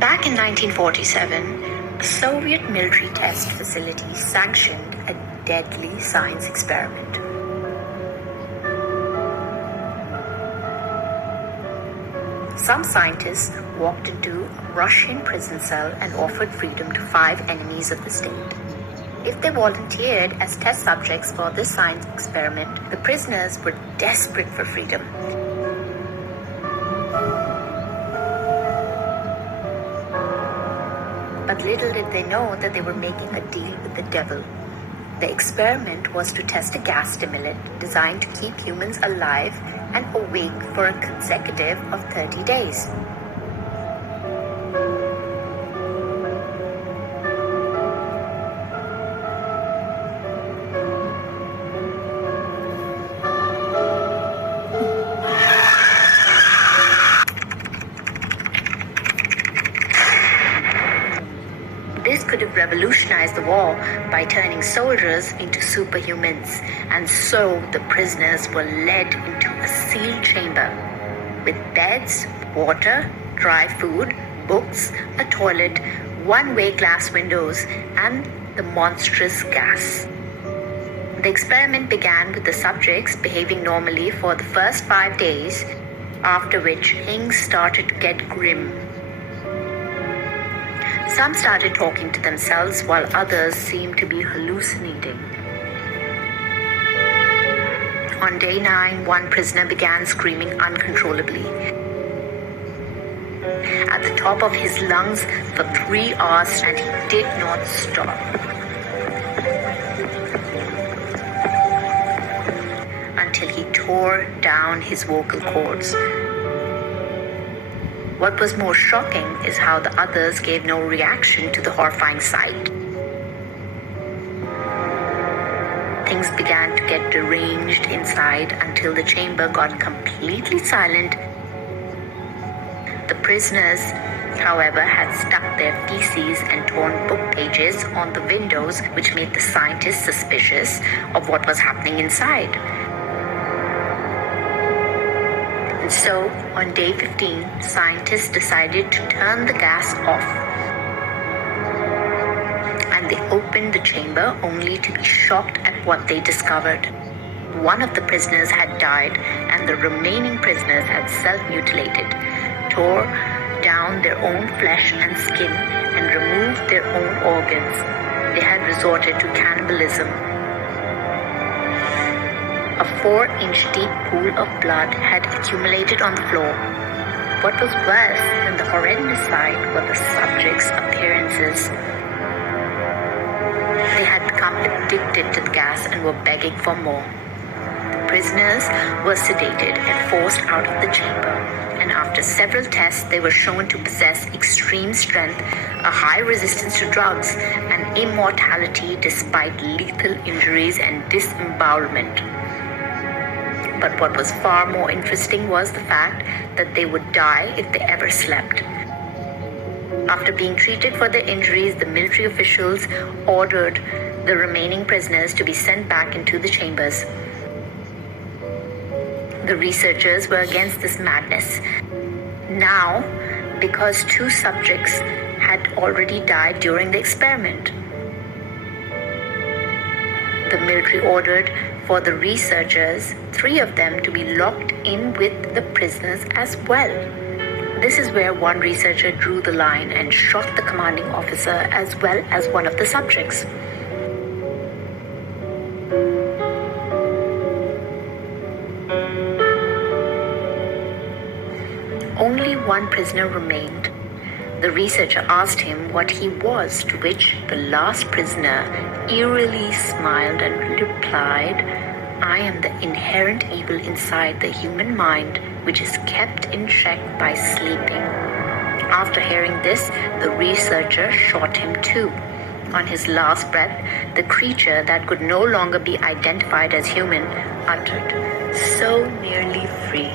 Back in 1947, a Soviet military test facility sanctioned a deadly science experiment. Some scientists walked into a Russian prison cell and offered freedom to 5 enemies of the state. If they volunteered as test subjects for this science experiment, the prisoners were desperate for freedom. But little did they know that they were making a deal with the devil. The experiment was to test a gas stimulant designed to keep humans alive and awake for a consecutive of 30 days. This could have revolutionized the war by turning soldiers into superhumans, and so the prisoners were led into a sealed chamber with beds, water, dry food, books, a toilet, one-way glass windows, and the monstrous gas. The experiment began with the subjects behaving normally for the first 5 days, after which things started to get grim. Some started talking to themselves while others seemed to be hallucinating. On day 9, one prisoner began screaming uncontrollably at the top of his lungs for 3 hours, and he did not stop. Until he tore down his vocal cords. What was more shocking is how the others gave no reaction to the horrifying sight. Things began to get deranged inside until the chamber got completely silent. The prisoners, however, had stuck their feces and torn book pages on the windows, which made the scientists suspicious of what was happening inside. So, on day 15, scientists decided to turn the gas off. And they opened the chamber only to be shocked at what they discovered. One of the prisoners had died, and the remaining prisoners had self-mutilated, tore down their own flesh and skin, and removed their own organs. They had resorted to cannibalism. A 4-inch deep pool of blood had accumulated on the floor. What was worse than the horrendous sight were the subjects' appearances. They had become addicted to the gas and were begging for more. The prisoners were sedated and forced out of the chamber, and after several tests they were shown to possess extreme strength, a high resistance to drugs, and immortality despite lethal injuries and disembowelment. But what was far more interesting was the fact that they would die if they ever slept. After being treated for their injuries, the military officials ordered the remaining prisoners to be sent back into the chambers. The researchers were against this madness. Now, because 2 subjects had already died during the experiment. The military ordered for the researchers, 3 of them, to be locked in with the prisoners as well. This is where one researcher drew the line and shot the commanding officer as well as one of the subjects. Only one prisoner remained. The researcher asked him what he was, to which the last prisoner eerily smiled and replied, "I am the inherent evil inside the human mind, which is kept in check by sleeping." After hearing this, the researcher shot him too. On his last breath, the creature that could no longer be identified as human uttered, "So nearly free."